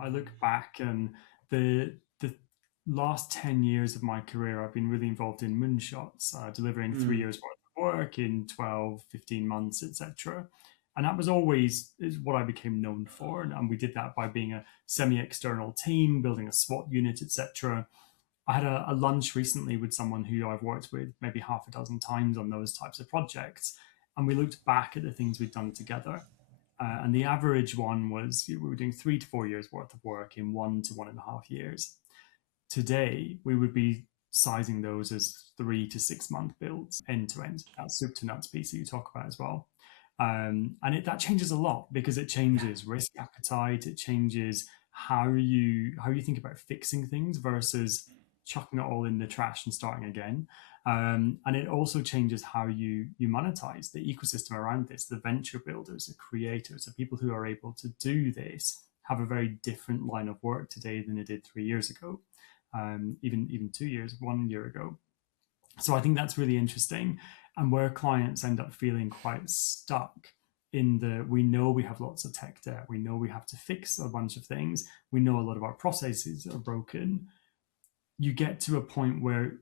I look back, and the last 10 years of my career, I've been really involved in Moonshots, delivering 3 years worth of work in 12, 15 months, etc. And that was always is what I became known for. And we did that by being a semi-external team, building a SWAT unit, etc. I had a lunch recently with someone who I've worked with maybe half a dozen times on those types of projects. And we looked back at the things we'd done together. And the average one was we were doing 3 to 4 years worth of work in 1 to 1.5 years. Today, we would be sizing those as 3 to 6 month builds end to end. That soup to nuts piece that you talk about as well. That changes a lot because it changes risk appetite. It changes how you think about fixing things versus chucking it all in the trash and starting again. And it also changes how you monetize the ecosystem around this. The venture builders, the creators, the people who are able to do this have a very different line of work today than it did 3 years ago, even 2 years, 1 year ago. So I think that's really interesting, and where clients end up feeling quite stuck in the we know we have lots of tech debt, we know we have to fix a bunch of things, we know a lot of our processes are broken. You get to a point where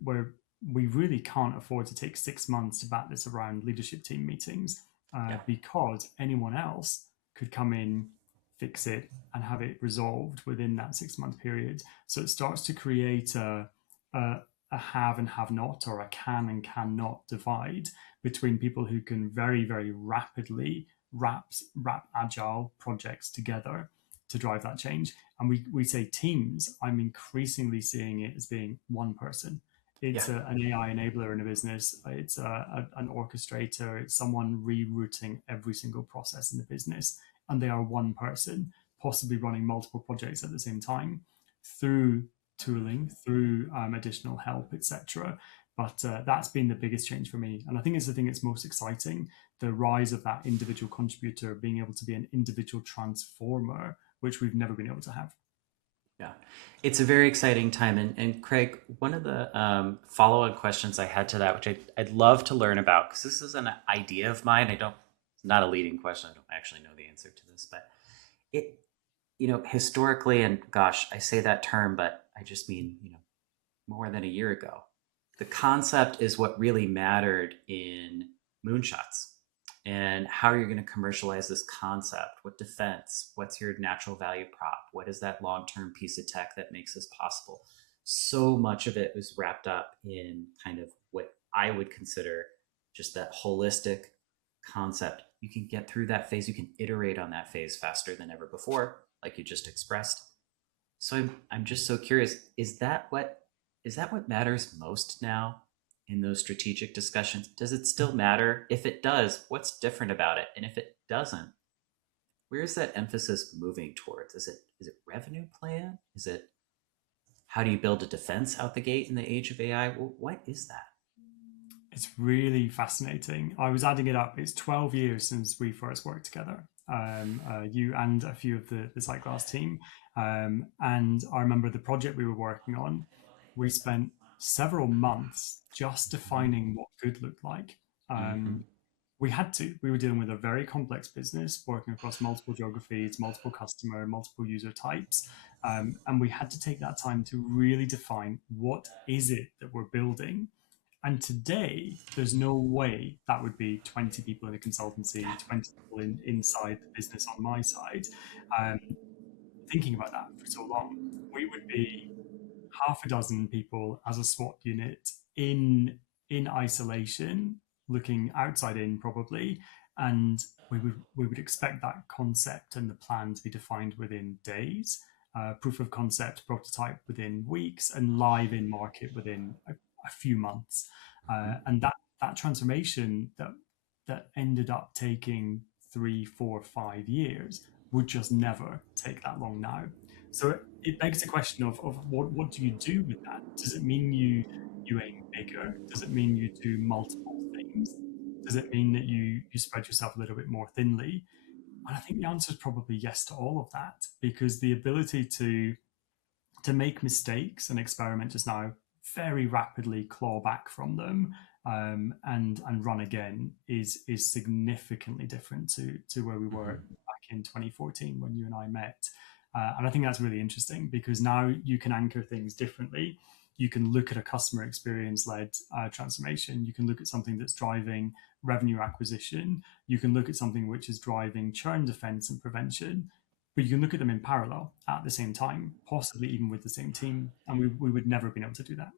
we really can't afford to take 6 months to bat this around leadership team meetings, Yeah. because anyone else could come in, fix it, and have it resolved within that 6 month period. So it starts to create a have and have not, or a can and cannot divide between people who can very, very rapidly wrap agile projects together to drive that change. And we say teams. I'm increasingly seeing it as being one person. Yeah. It's an AI enabler in a business. It's an orchestrator. It's someone rerouting every single process in the business. And they are one person, possibly running multiple projects at the same time through tooling, through additional help, etc. But that's been the biggest change for me. And I think it's the thing that's most exciting, the rise of that individual contributor being able to be an individual transformer, which we've never been able to have. Yeah, it's a very exciting time. And Craig, one of the follow-on questions I had to that, which I'd love to learn about, because this is an idea of mine. It's not a leading question. I don't actually know the answer to this, but it, historically, and gosh, I say that term, but I just mean, more than a year ago, the concept is what really mattered in moonshots, and how you're going to commercialize this concept. What defense? What's your natural value prop? What is that long term piece of tech that makes this possible? So much of it was wrapped up in kind of what I would consider just that holistic concept. You can get through that phase, you can iterate on that phase faster than ever before, like you just expressed. So I'm just so curious, is that what matters most now in those strategic discussions? Does it still matter? If it does, what's different about it? And if it doesn't, where's that emphasis moving towards? Is it revenue plan? Is it how do you build a defense out the gate in the age of AI? Well, what is that? It's really fascinating. I was adding it up. It's 12 years since we first worked together, you and a few of the Sightglass team. And I remember the project we were working on, we spent several months just defining what good looked like. Mm-hmm. Um, we had to. We were dealing with a very complex business, working across multiple geographies, multiple customer, multiple user types, and we had to take that time to really define what is it that we're building. And today, there's no way that would be 20 people in a consultancy, 20 people inside the business on my side, um, thinking about that for so long. We would be half a dozen people as a SWAT unit in isolation, looking outside in probably, and we would expect that concept and the plan to be defined within days, proof of concept prototype within weeks, and live in market within a few months. Mm-hmm. And that transformation that ended up taking 3, 4, 5 years would just never take that long now. So it begs the question of what do you do with that? Does it mean you aim bigger? Does it mean you do multiple things? Does it mean that you spread yourself a little bit more thinly? And I think the answer is probably yes to all of that, because the ability to make mistakes and experiment just now, very rapidly claw back from them, and run again is significantly different to where we Mm-hmm. were back in 2014 when you and I met. And I think that's really interesting because now you can anchor things differently. You can look at a customer experience led transformation. You can look at something that's driving revenue acquisition. You can look at something which is driving churn defense and prevention. But you can look at them in parallel at the same time, possibly even with the same team. And we would never have been able to do that.